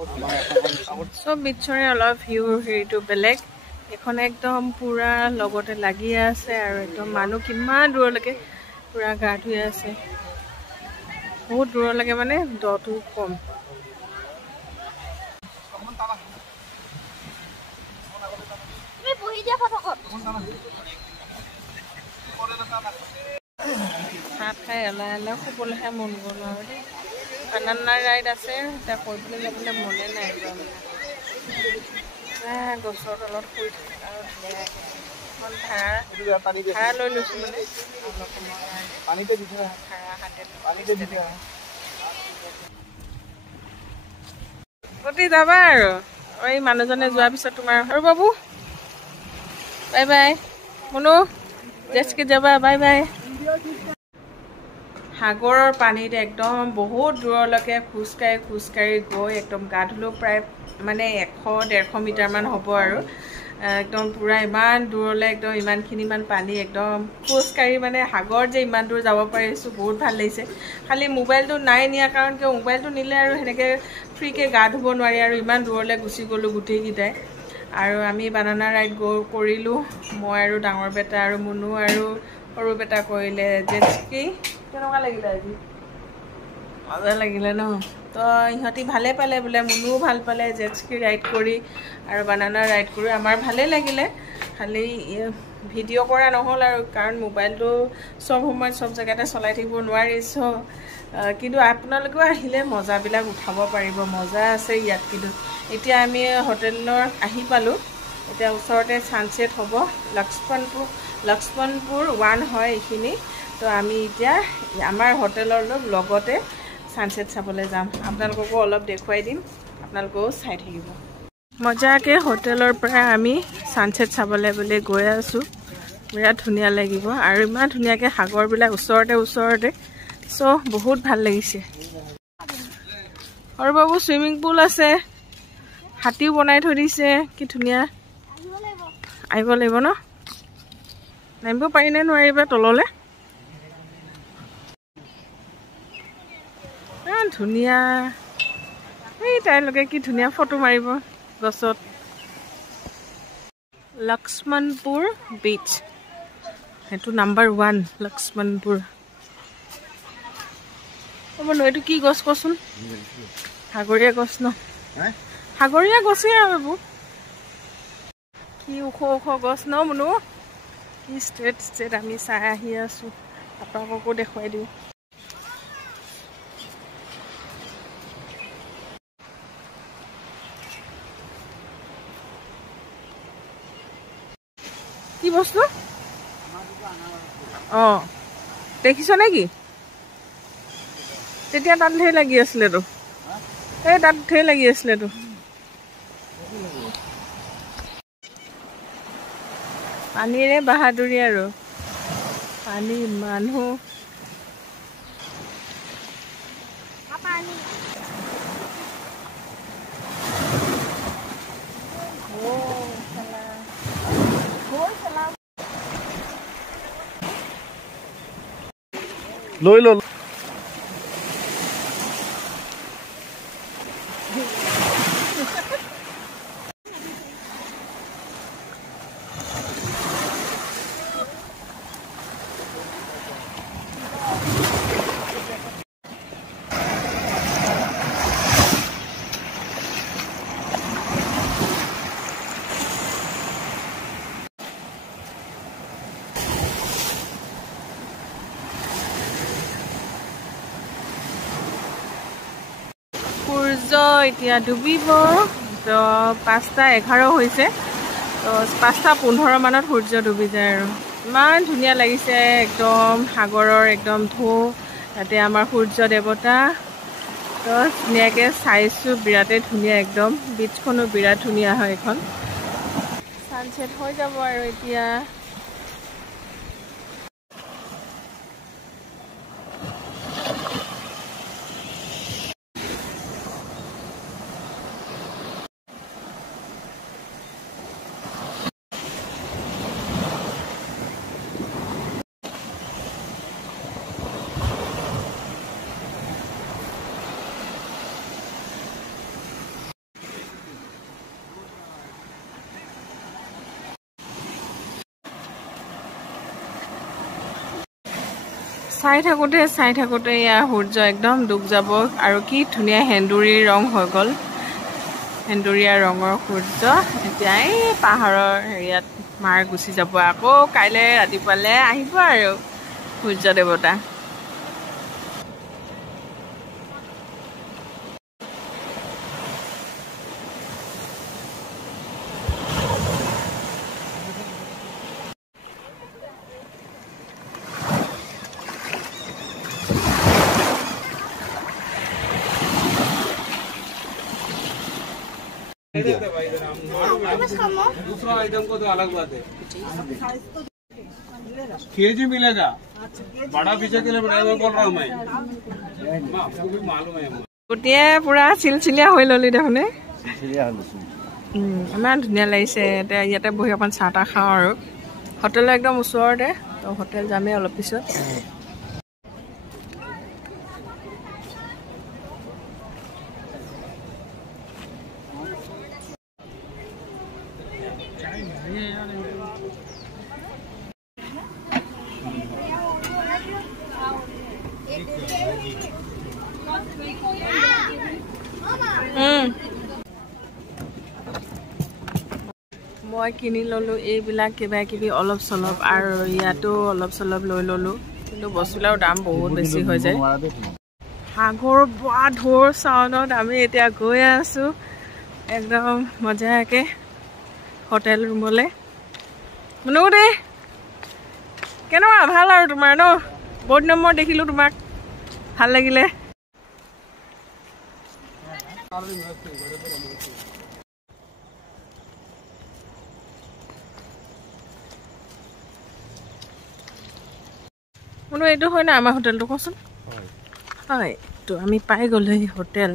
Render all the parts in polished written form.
সব বিচৰে অলপ ভিউ হেৰিটো বেলেগ এখন একদম পুৰা লগতে লাগি আছে আৰু একদম মানুহ কিমান দূৰলৈকে পুৰা গা ধুই আছে বহুত দূৰলৈকে মানে দটো কম ভাত খাই এলাহ শুবলৈহে মন গ'ল আৰু দেই বানানা ৰাইড আছে এতিয়া কৰিবলৈ যাবলৈ মনে নাই একদম গছৰ তলত শুই থাকে আৰু ধুনীয়াকৈ এখন ভাড়া লৈ লৈছোঁ মানে অলপ সময় গতি যাবা আৰু এই মানুহজনে যোৱাৰ পিছত তোমাৰ আৰু বাবু বাই বাই মনো জেস্কি যাবা বাই বাই সাগৰৰ পানীত একদম বহুত দূৰলৈকে খোজকাঢ়ি গৈ একদম গা ধুলেও প্ৰায় মানে 100-150 মিটাৰমান হ'ব আৰু একদম পুৰা ইমান দূৰলৈ একদম ইমানখিনিমান পানী একদম খোজকাঢ়ি মানে সাগৰ যে ইমান দূৰ যাব পাৰিছোঁ বহুত ভাল লাগিছে খালি মোবাইলটো নাই নিয়া কাৰণ কিয় মোবাইলটো নিলে আৰু সেনেকৈ ফ্ৰীকৈ গা ধুব নোৱাৰি আৰু ইমান দূৰলৈ গুচি গ'লোঁ গোটেইকেইটাই আৰু আমি বানানা ৰাইড কৰিলোঁ মই আৰু ডাঙৰ বেটা আৰু মুনু আৰু সৰু বেটা কৰিলে জেস্কি কেনেকুৱা লাগিলে আজি মজা লাগিলে ন তো ইহঁতি ভালে পালে বোলে মুনুও ভাল পালে জেস্কি ৰাইড কৰি আৰু বানানা ৰাইড কৰি আমাৰ ভালেই লাগিলে খালি ভিডিঅ' কৰা নহ'ল আৰু কাৰণ মোবাইলটো চব সময়ত চব জেগাতে চলাই থাকিব নোৱাৰি কিন্তু আপোনালোকেও আহিলে মজাবিলাক উঠাব পাৰিব মজা আছে ইয়াত কিন্তু এতিয়া আমি হোটেলৰ আহি পালোঁ এতিয়া ওচৰতে ছানছেট হ'ব লক্ষ্মণপুৰ 1 হয় এইখিনি তো আমি এতিয়া আমাৰ হোটেলৰ লগতে ছানছেট চাবলৈ যাম আপোনালোককো অলপ দেখুৱাই দিম আপোনালোকেও চাই থাকিব মজাকৈ হোটেলৰ পৰা আমি ছানছেট চাবলৈ বুলি গৈ আছোঁ বিৰাট ধুনীয়া লাগিব আৰু ইমান ধুনীয়াকৈ সাগৰবিলাক ওচৰতে বহুত ভাল লাগিছে আৰু বাবু ছুইমিং পুল আছে হাতীও বনাই থৈ দিছে কি ধুনীয়া আহিব লাগিব ন নামিব পাৰিনে নোৱাৰিবা তললৈ ধুনীয়া এই তাইলৈকে কি ধুনীয়া ফটো মাৰিব গছত লক্ষ্মণপুৰ বিচ সেইটো নাম্বাৰ 1 লক্ষ্মণপুৰ এইটো কি গছ কচোন সাগৰীয়া গছ ন সাগৰীয়া গছেই আৰু এইবোৰ কি ওখ গছ ন মুনু কি ষ্ট্ৰেট আমি চাই আহি আছোঁ আপোনালোককো দেখুৱাই দিওঁ কি বস্তু অঁ দেখিছ নেকি তেতিয়া তাত ঢেৰ লাগি আছিলেতো এই তাত ঢেৰ লাগি আছিলেতো পানীৰে বাহাদুৰি আৰু পানী মানুহ লৈ সূৰ্য এতিয়া ডুবিব তো 5:11 হৈছে তো 5:15 মানত সূৰ্য ডুবি যায় আৰু ইমান ধুনীয়া লাগিছে একদম সাগৰৰ একদম ঢৌ তাতে আমাৰ সূৰ্য দেৱতা তো ধুনীয়াকৈ চাইছোঁ বিৰাটেই ধুনীয়া একদম বিচখনো বিৰাট ধুনীয়া হয় এখন ছানছেট হৈ যাব আৰু এতিয়া চাই থাকোঁতে ইয়াৰ সূৰ্য একদম ডুব যাব আৰু কি ধুনীয়া সেন্দুৰীৰ ৰং হৈ গ'ল সেন্দুৰীয়া ৰঙৰ সূৰ্য এতিয়া এই পাহাৰৰ হেৰিয়াত মাৰ গুচি যাব আকৌ কাইলৈ ৰাতিপুৱালৈ আহিব আৰু সূৰ্য দেৱতা दूसरा आइटम को तो अलग बात है केजी मिलेगा बड़ा पीछे के लिए बनाया बोल रहा हूँ मैं आपको भी मालूम है গোটেই পুৰা চিলচিলীয়া হৈ ললি দেখোনে ইমান ধুনীয়া লাগিছে এতিয়া ইয়াতে বহি অকণ চাহ তাহ খাওঁ আৰু হোটেলৰ একদম ওচৰতে তো হোটেল যামেই অলপ পিছত মই কিনি ললো এইবিলাক কিবা কিবি অলপ চলপ আৰু ইয়াতো অলপ চলপ লৈ ললো কিন্তু বস্তুবিলাকৰ দাম বহুত বেছি হৈ যায় সাগৰ বৰা ঢৌৰ চাউনত আমি এতিয়া গৈ আছো একদম মজাকে হোটেল ৰুমলৈ মনু দে কেনেকুৱা ভাল আৰু তোমাৰ ন বহুত নম্বৰ দেখিলো তোমাক ভাল লাগিলে মনু এইটো হয় না আমাৰ হোটেলটো কচোন হয় তো আমি পাই গ'লো এই হোটেল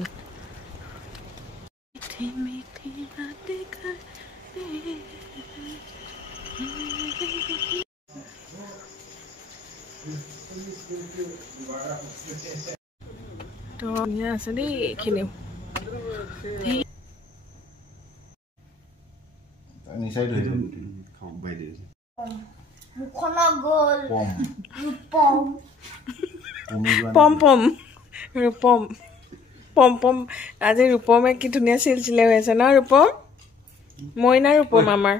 তো ইয়া আছে দেই এইখিনি নিচাই ধৰি খাওঁ বাই দিছে মুখনা গল পম পম পম ৰূপম পম পম আজি ৰূপমে কি ধুনীয়া চিলচিলে হৈ আছে ন ৰূপম মইনা ৰূপম আমাৰ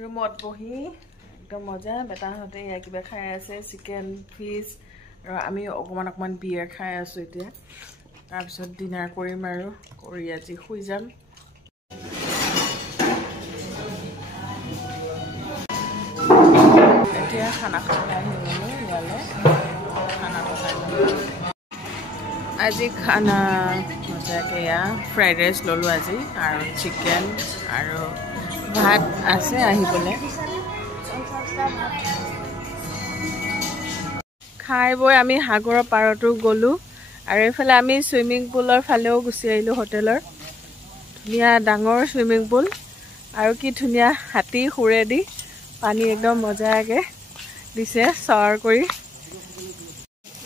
ৰুমত বহি একদম মজা বেটাহঁতে ইয়া কিবা খাই আছে চিকেন ফিছ আৰু আমি অকণমান বিয়াৰ খাই আছোঁ এতিয়া তাৰপিছত ডিনাৰ কৰিম আৰু কৰি আজি শুই যাম এতিয়া খানা খাবলৈ আহি গ'লো ইয়ালৈ খানা খাই আজি খানা মজাকৈ এয়া ফ্ৰাইড ৰাইচ ল'লোঁ আজি আৰু চিকেন আৰু ভাত আছে আহিবলৈ খাই বৈ আমি সাগৰৰ পাৰতো গ'লোঁ আৰু এইফালে আমি ছুইমিং পুলৰ ফালেও গুচি আহিলোঁ হোটেলৰ ধুনীয়া ডাঙৰ ছুইমিং পুল আৰু কি ধুনীয়া হাতী সুৰেদি পানী একদম মজাকৈ দিছে চাৱাৰ কৰি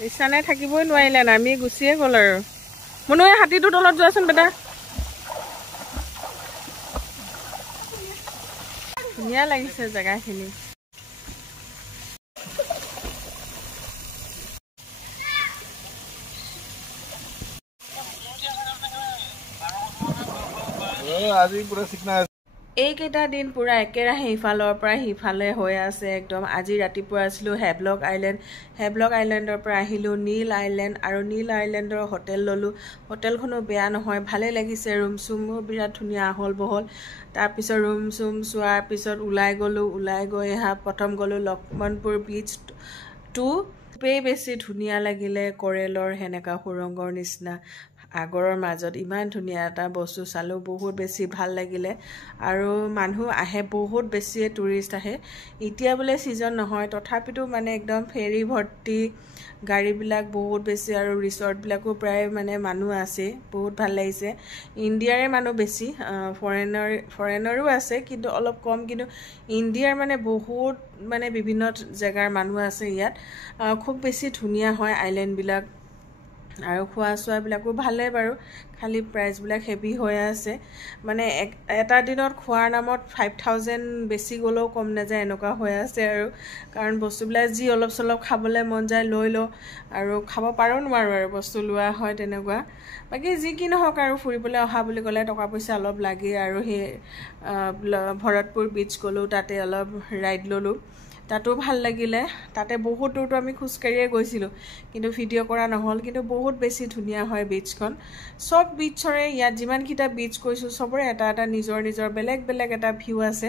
ইচ্ছা নাই থাকিবই নোৱাৰিলে না আমি গুচিয়ে গ'ল আৰু মনু এই হাতীটোৰ তলত যোৱাচোন বেটা ধুনীয়া লাগিছে জেগাখিনি আজি পুৰা চিকনা এইকেইটা দিন পুৰা একেৰাহে ইফালৰ পৰা সিফালে হৈ আছে একদম আজি ৰাতিপুৱা আছিলোঁ হেভলক আইলেণ্ডৰ পৰা আহিলোঁ নীল আইলেণ্ড আৰু নীল আইলেণ্ডৰ হোটেল ল'লোঁ হোটেলখনো বেয়া নহয় ভালেই লাগিছে ৰুম চুমো বিৰাট ধুনীয়া আহল বহল তাৰপিছত ৰুম চুম চোৱাৰ পিছত ওলাই গৈ প্ৰথম গ'লোঁ লক্ষ্মণপুৰ বীচ খুবেই বেছি ধুনীয়া লাগিলে কৰেলৰ সেনেকুৱা সুৰংগৰ নিচিনা আগৰৰ মাজত ইমান ধুনীয়া এটা বস্তু চালোঁ বহুত বেছি ভাল লাগিলে আৰু মানুহ আহে বহুত বেছিয়ে টুৰিষ্ট আহে এতিয়া বোলে ছিজন নহয় তথাপিতো মানে একদম ফেৰী ভৰ্তি গাড়ীবিলাক বহুত বেছি আৰু ৰিসৰ্টবিলাকো প্ৰায় মানে মানুহ আছে বহুত ভাল লাগিছে ইণ্ডিয়াৰে মানুহ বেছি ফৰেনাৰো আছে কিন্তু অলপ কম কিন্তু ইণ্ডিয়াৰ মানে বহুত মানে বিভিন্ন জেগাৰ মানুহ আছে ইয়াত খুব বেছি ধুনীয়া হয় আইলেণ্ডবিলাক আৰু খোৱা চোৱাবিলাকো ভালে বাৰু খালি প্ৰাইচবিলাক হেভি হৈ আছে মানে এটা দিনত খোৱাৰ নামত 5000 বেছি গ'লেও কম নাযায় এনেকুৱা হৈ আছে আৰু কাৰণ বস্তুবিলাক যি অলপ চলপ খাবলৈ মন যায় লৈ লওঁ আৰু খাব পাৰো নোৱাৰো আৰু বস্তু লোৱা হয় তেনেকুৱা বাকি যি কি নহওক আৰু ফুৰিবলৈ অহা বুলি ক'লে টকা পইচা অলপ লাগে আৰু সেই ভৰতপুৰ বিচ গ'লো তাতে অলপ ৰাইড ল'লো তাতো ভাল লাগিলে তাতে বহুত দূৰটো আমি খুচকাৰিয়ে গৈছিলোঁ কিন্তু ভিডিঅ' কৰা নহ'ল কিন্তু বহুত বেছি ধুনীয়া হয় বিচখন সব বিচৰে ইয়াত যিমানকেইটা বিচ কৈছোঁ সবৰে এটা এটা নিজৰ নিজৰ বেলেগ বেলেগ এটা ভিউ আছে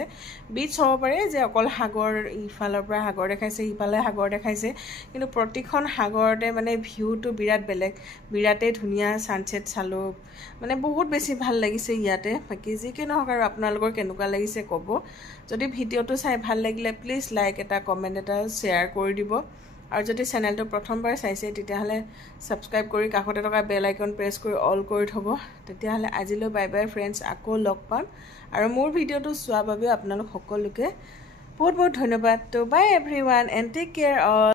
বিচ হ'ব পাৰে যে অকল সাগৰ ইফালৰ পৰা সাগৰ দেখাইছে ইফালে সাগৰ দেখাইছে কিন্তু প্ৰতিখন সাগৰতে মানে ভিউটো বিৰাট বেলেগ বিৰাটেই ধুনীয়া ছানছেট চালোঁ মানে বহুত বেছি ভাল লাগিছে ইয়াতে বাকি যি কি নহওক আৰু আপোনালোকৰ কেনেকুৱা লাগিছে ক'ব যদি ভিডিঅ'টো চাই ভাল লাগিলে প্লিজ লাইক এটা কমেণ্ট এটা শ্বেয়াৰ কৰি দিব আৰু যদি চেনেলটো প্ৰথমবাৰ চাইছে তেতিয়াহ'লে ছাবস্ক্ৰাইব কৰি কাষতে থকা বেল আইকন প্ৰেছ কৰি অল কৰি থ'ব তেতিয়াহ'লে আজিলৈ বাই বাই ফ্ৰেণ্ডছ আকৌ লগ পাম আৰু মোৰ ভিডিঅ'টো চোৱাৰ বাবে আপোনালোক সকলোকে বহুত বহুত ধন্যবাদ তো bye everyone and take care all